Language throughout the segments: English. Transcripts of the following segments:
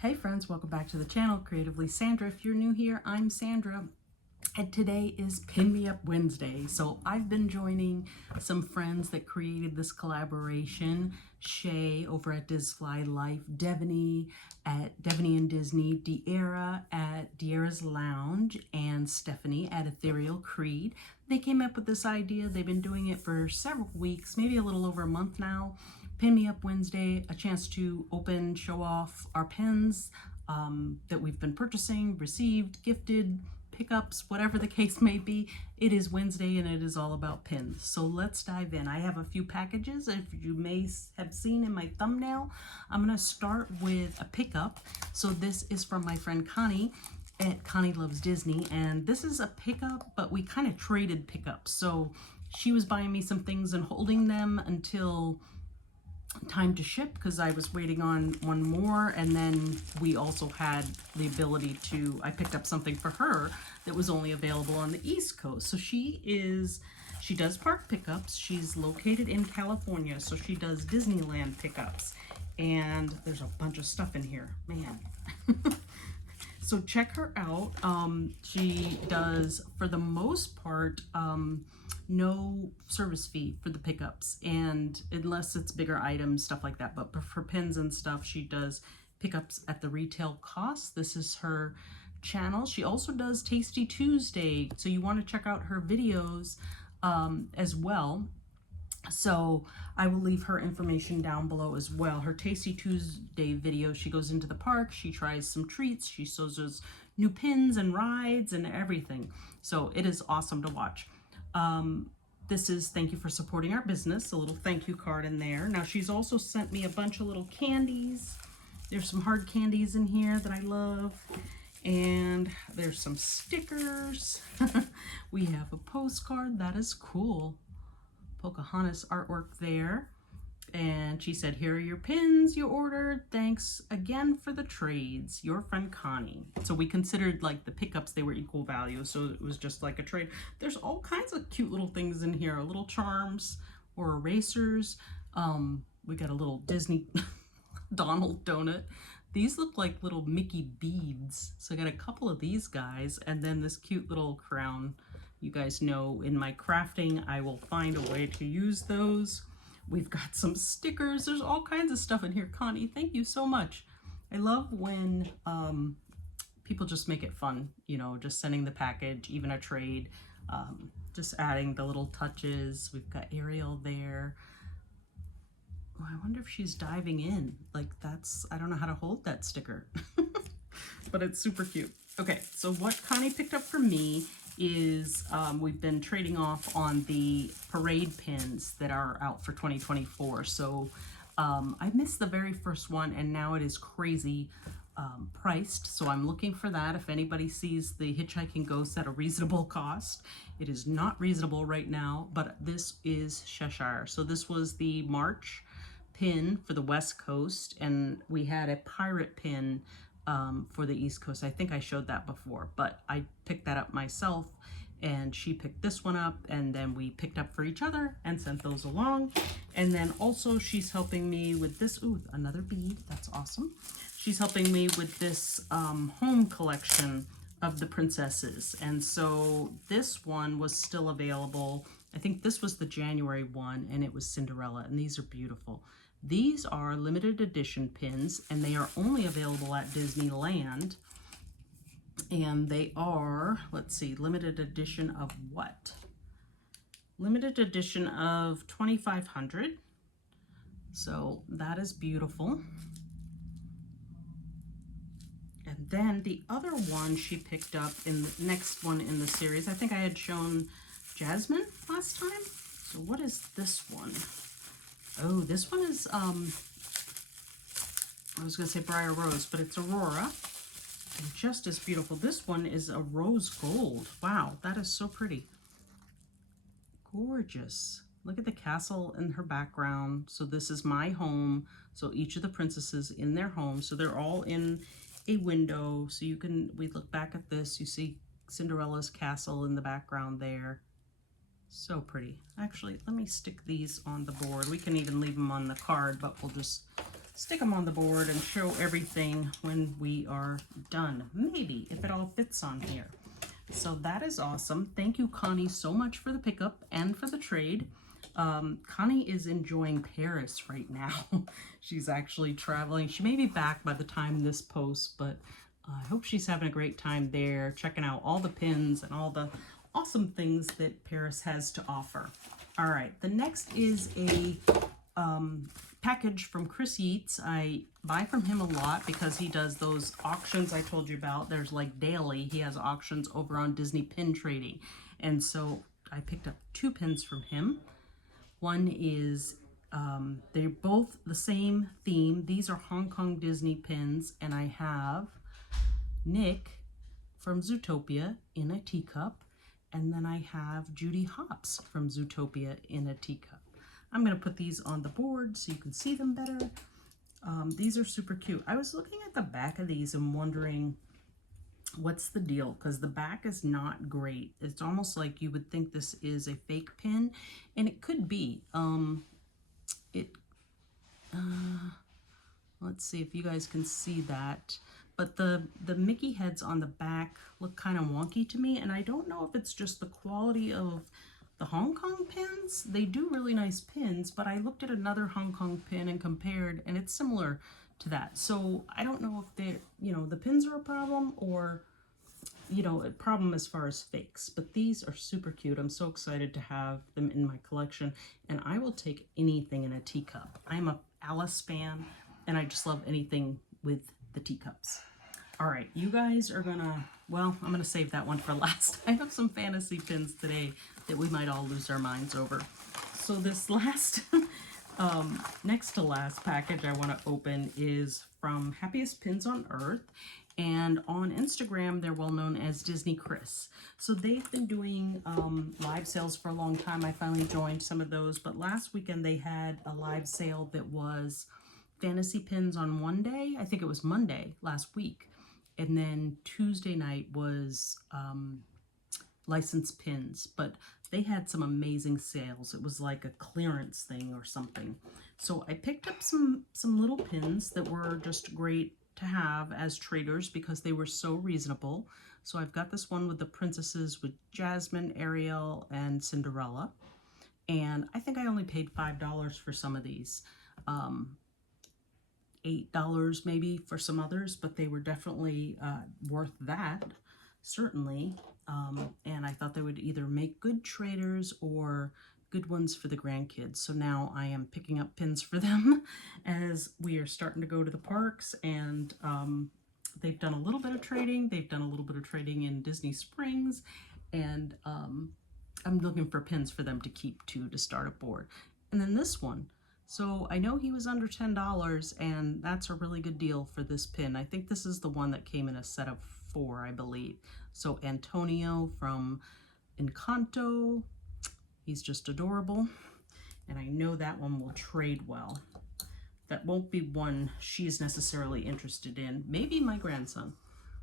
Hey friends, welcome back to the channel, Creatively Sandra. If you're new here, I'm Sandra, and today is Pin Me Up Wednesday. So I've been joining some friends that created this collaboration. Shae over at Disfly Life, Devoney at Devoney and Disney, Dierra at Dierra's Lounge, and Stephanie at Ethereal Creed. They came up with this idea. They've been doing it for several weeks, maybe a little over a month now. Pin Me Up Wednesday, a chance to open, show off our pins that we've been purchasing, received, gifted, pickups, whatever the case may be. It is Wednesday and it is all about pins. So let's dive in. I have a few packages, if you may have seen in my thumbnail. I'm going to start with a pickup. So this is from my friend Connie at Connie Loves Disney, and this is a pickup, but we kind of traded pickups. So she was buying me some things and holding them until time to ship because I was waiting on one more, and then we also had the ability to, I picked up something for her that was only available on the East Coast. So she does park pickups. She's located in California, so she does Disneyland pickups, and there's a bunch of stuff in here, man. So check her out. She does, for the most part, no service fee for the pickups, and unless it's bigger items, stuff like that. But for pins and stuff, she does pickups at the retail cost. This is her channel. She also does Tasty Tuesday, so you want to check out her videos as well. So I will leave her information down below as well. Her Tasty Tuesday video, she goes into the park, she tries some treats, she shows us new pins and rides and everything. So it is awesome to watch. This is thank you for supporting our business, a little thank you card in there. Now she's also sent me a bunch of little candies. There's some hard candies in here that I love, and there's some stickers. We have a postcard. That is cool. Pocahontas artwork there. And she said, here are your pins you ordered. Thanks again for the trades. Your friend Connie. So we considered like the pickups, they were equal value. So it was just like a trade. There's all kinds of cute little things in here. Little charms or erasers. We got a little Disney Donald donut. These look like little Mickey beads. So I got a couple of these guys, and then this cute little crown. You guys know in my crafting, I will find a way to use those. We've got some stickers. There's all kinds of stuff in here. Connie, thank you so much. I love when people just make it fun, you know, just sending the package, even a trade, just adding the little touches. We've got Ariel there. Oh, I wonder if she's diving in. Like that's, I don't know how to hold that sticker, but it's super cute. Okay, so what Connie picked up for me is we've been trading off on the parade pins that are out for 2024. So I missed the very first one, and now it is crazy priced. So I'm looking for that. If anybody sees the Hitchhiking Ghost at a reasonable cost, it is not reasonable right now, but this is Cheshire. So this was the March pin for the West Coast, and we had a pirate pin for the East Coast. I think I showed that before, but I picked that up myself, and she picked this one up, and then we picked up for each other and sent those along. And then also she's helping me with this, ooh, another bead, that's awesome. She's helping me with this home collection of the princesses, and so this one was still available. I think this was the January one, and it was Cinderella, and these are beautiful. These are limited edition pins, and they are only available at Disneyland. And they are, let's see, limited edition of what? Limited edition of 2,500. So that is beautiful. And then the other one she picked up in the next one in the series, I think I had shown Jasmine last time. So what is this one? Oh, this one is, I was going to say Briar Rose, but it's Aurora, and just as beautiful. This one is a rose gold. Wow, that is so pretty. Gorgeous. Look at the castle in her background. So this is my home. So each of the princesses in their home. So they're all in a window. So you can, we look back at this, you see Cinderella's castle in the background there. So pretty. Actually, let me stick these on the board. We can even leave them on the card, but we'll just stick them on the board and show everything when we are done. Maybe, if it all fits on here. So that is awesome. Thank you, Connie, so much for the pickup and for the trade. Connie is enjoying Paris right now. She's actually traveling. She may be back by the time this posts, but I hope she's having a great time there, checking out all the pins and all the awesome things that Paris has to offer. All right, the next is a package from Chris Yeats. I buy from him a lot because he does those auctions I told you about. There's like daily, he has auctions over on Disney Pin Trading. And so I picked up 2 pins from him. One is, they're both the same theme. These are Hong Kong Disney pins, and I have Nick from Zootopia in a teacup, and then I have Judy Hopps from Zootopia in a teacup. I'm going to put these on the board so you can see them better. These are super cute. I was looking at the back of these and wondering what's the deal, because the back is not great. It's almost like you would think this is a fake pin, and it could be. Let's see if you guys can see that. But the Mickey heads on the back look kind of wonky to me, and I don't know if it's just the quality of the Hong Kong pins. They do really nice pins, but I looked at another Hong Kong pin and compared, and it's similar to that. So I don't know if they're, the pins are a problem, or, a problem as far as fakes. But these are super cute. I'm so excited to have them in my collection, and I will take anything in a teacup. I'm a Alice fan, and I just love anything with the teacups. All right, you guys are gonna, well, I'm gonna save that one for last. I have some fantasy pins today that we might all lose our minds over. So this last, next to last package I wanna open is from Happiest Pins on Earth. And on Instagram, they're well known as Disney Chris. So they've been doing live sales for a long time. I finally joined some of those, but last weekend they had a live sale that was fantasy pins on one day. I think it was Monday last week. And then Tuesday night was licensed pins, but they had some amazing sales. It was like a clearance thing or something. So I picked up some little pins that were just great to have as traders because they were so reasonable. So I've got this one with the princesses with Jasmine, Ariel, and Cinderella. And I think I only paid $5 for some of these. $8 maybe for some others, but they were definitely worth that, certainly. And I thought they would either make good traders or good ones for the grandkids. So now I am picking up pins for them as we are starting to go to the parks, and they've done a little bit of trading. They've done a little bit of trading in Disney Springs, and I'm looking for pins for them to keep too, to start a board. And then this one. So I know he was under $10, and that's a really good deal for this pin. I think this is the one that came in a set of 4, I believe. So Antonio from Encanto, he's just adorable. And I know that one will trade well. That won't be one she's necessarily interested in. Maybe my grandson.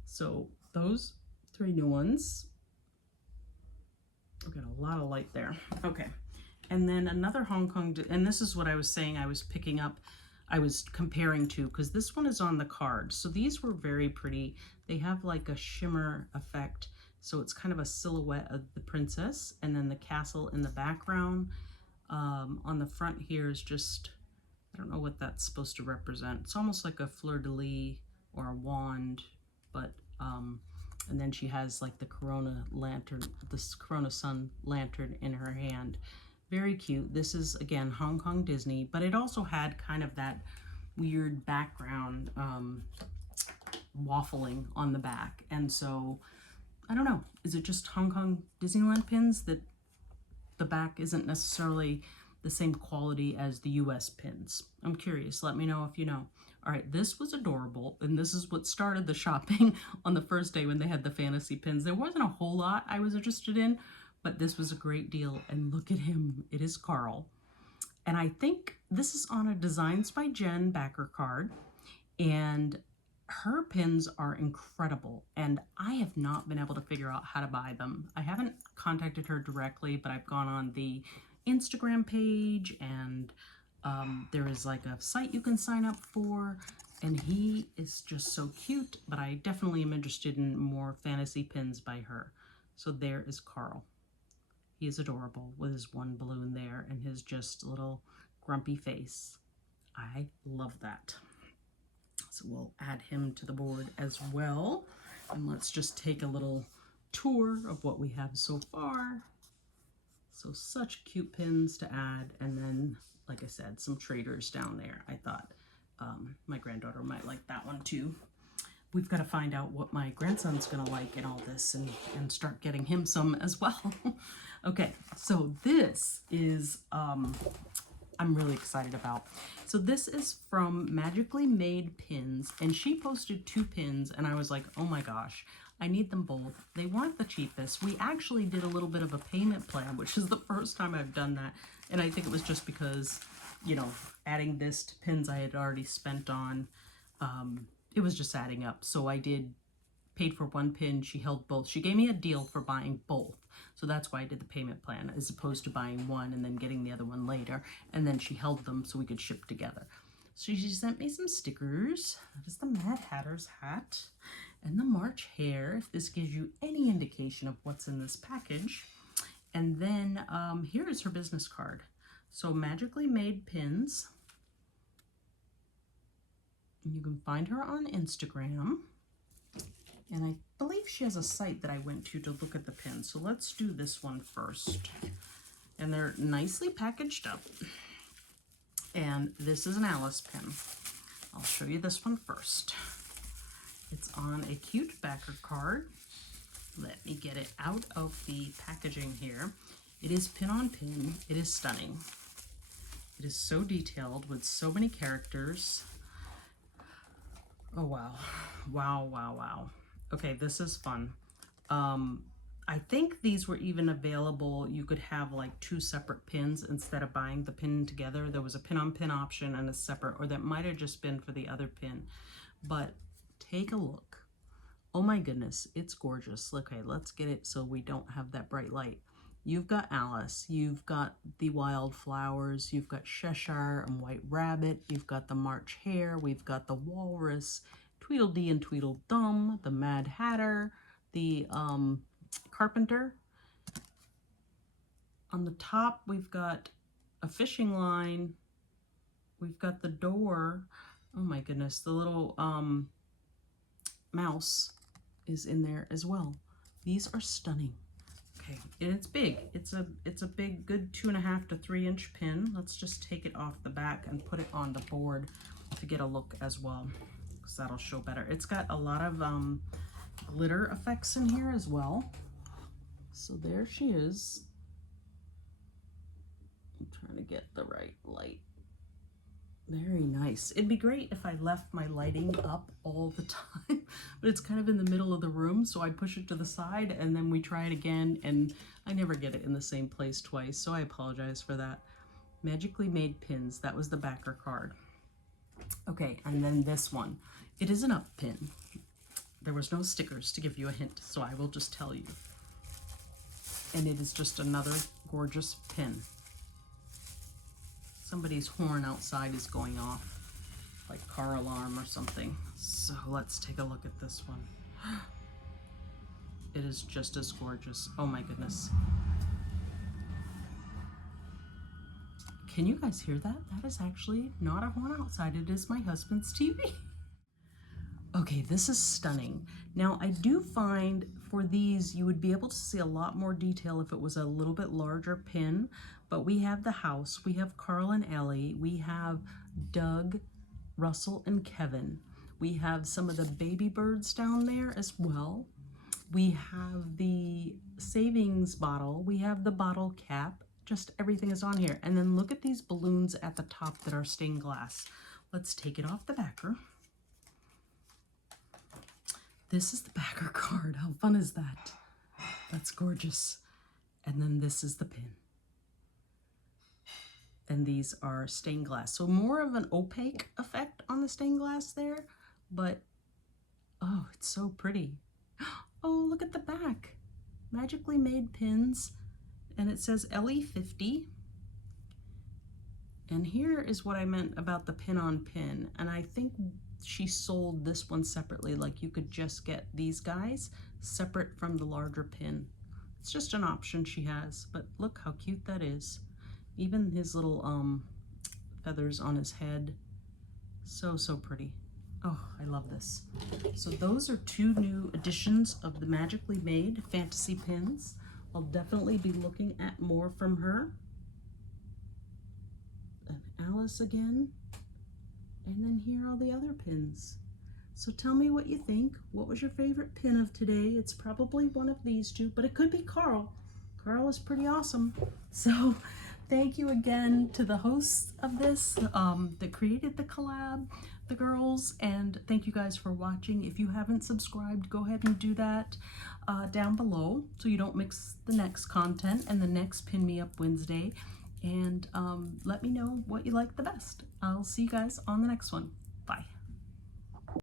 So those 3 new ones. We've got a lot of light there. Okay. And then another Hong Kong, and this is what I was saying I was picking up, I was comparing to, because this one is on the card. So these were very pretty. They have like a shimmer effect. So it's kind of a silhouette of the princess, and then the castle in the background. On the front here is just, I don't know what that's supposed to represent. It's almost like a fleur-de-lis or a wand, but, and then she has like the Corona lantern, this Corona sun lantern in her hand. Very cute. This is, again, Hong Kong Disney, but it also had kind of that weird background waffling on the back. And so, I don't know, is it just Hong Kong Disneyland pins that the back isn't necessarily the same quality as the US pins? I'm curious. Let me know if you know. All right, this was adorable, and this is what started the shopping on the first day when they had the fantasy pins. There wasn't a whole lot I was interested in, but this was a great deal, and look at him. It is Carl. And I think this is on a Designs by Jen backer card, and her pins are incredible, and I have not been able to figure out how to buy them. I haven't contacted her directly, but I've gone on the Instagram page and There is like a site you can sign up for, and he is just so cute, but I definitely am interested in more fantasy pins by her. So there is Carl. He is adorable with his one balloon there and his just little grumpy face. I love that. So we'll add him to the board as well. And let's just take a little tour of what we have so far. So such cute pins to add. And then, like I said, some traders down there. I thought my granddaughter might like that one too. We've got to find out what my grandson's gonna like in all this and start getting him some as well. Okay, so this is, I'm really excited about. So this is from Magically Made Pins, and she posted 2 pins, and I was like, oh my gosh, I need them both. They weren't the cheapest. We actually did a little bit of a payment plan, which is the first time I've done that, and I think it was just because, you know, adding this to pins I had already spent on, it was just adding up. So I paid for 1 pin, she held both. She gave me a deal for buying both. So that's why I did the payment plan, as opposed to buying one and then getting the other one later. And then she held them so we could ship together. So she sent me some stickers. That is the Mad Hatter's hat and the March hare, if this gives you any indication of what's in this package. And then here is her business card. So Magically Made Pins. You can find her on Instagram. And I believe she has a site that I went to look at the pins. So let's do this one first. And they're nicely packaged up. And this is an Alice pin. I'll show you this one first. It's on a cute backer card. Let me get it out of the packaging here. It is pin on pin. It is stunning. It is so detailed with so many characters. Oh, wow. Wow, wow, wow. Okay, this is fun. I think these were even available. You could have like 2 separate pins instead of buying the pin together. There was a pin on pin option and a separate, or that might have just been for the other pin. But take a look. Oh my goodness, it's gorgeous. Okay, let's get it so we don't have that bright light. You've got Alice, you've got the wildflowers, you've got Cheshire and White Rabbit, you've got the March Hare, we've got the Walrus, Tweedledee and Tweedledum, the Mad Hatter, the Carpenter. On the top, we've got a fishing line, we've got the door. Oh my goodness, the little mouse is in there as well. These are stunning. Okay, and it's big. It's a big, good 2.5 to 3 inch pin. Let's just take it off the back and put it on the board to get a look as well, because that'll show better. It's got a lot of glitter effects in here as well. So there she is. I'm trying to get the right light. Very nice. It'd be great if I left my lighting up all the time, but it's kind of in the middle of the room, so I push it to the side and then we try it again, and I never get it in the same place twice, so I apologize for that. Magically Made Pins, that was the backer card. Okay, and then this one. It is an up pin. There was no stickers to give you a hint, so I will just tell you. And it is just another gorgeous pin. Somebody's horn outside is going off, like car alarm or something. So let's take a look at this one. It is just as gorgeous. Oh my goodness. Can you guys hear that? That is actually not a horn outside. It is my husband's TV. Okay, this is stunning. Now, I do find for these, you would be able to see a lot more detail if it was a little bit larger pin, but we have the house, we have Carl and Ellie, we have Doug, Russell, and Kevin. We have some of the baby birds down there as well. We have the savings bottle, we have the bottle cap, just everything is on here. And then look at these balloons at the top that are stained glass. Let's take it off the backer. This is the backer card. How fun is that? That's gorgeous. And then this is the pin. And these are stained glass. So more of an opaque effect on the stained glass there, but oh, it's so pretty. Oh, look at the back. Magically Made Pins. And it says LE50. And here is what I meant about the pin on pin. And I think she sold this one separately, like you could just get these guys separate from the larger pin. It's just an option she has, but look how cute that is. Even his little feathers on his head. So, so pretty. Oh, I love this. So those are 2 new editions of the Magically Made Fantasy Pins. I'll definitely be looking at more from her. And Alice again. And then here are all the other pins. So tell me what you think. What was your favorite pin of today? It's probably one of these 2, but it could be Carl. Carl is pretty awesome. So thank you again to the hosts of this that created the collab, the girls, and thank you guys for watching. If you haven't subscribed, go ahead and do that down below so you don't mix the next content and the next Pin Me Up Wednesday. And let me know what you like the best. I'll see you guys on the next one. Bye.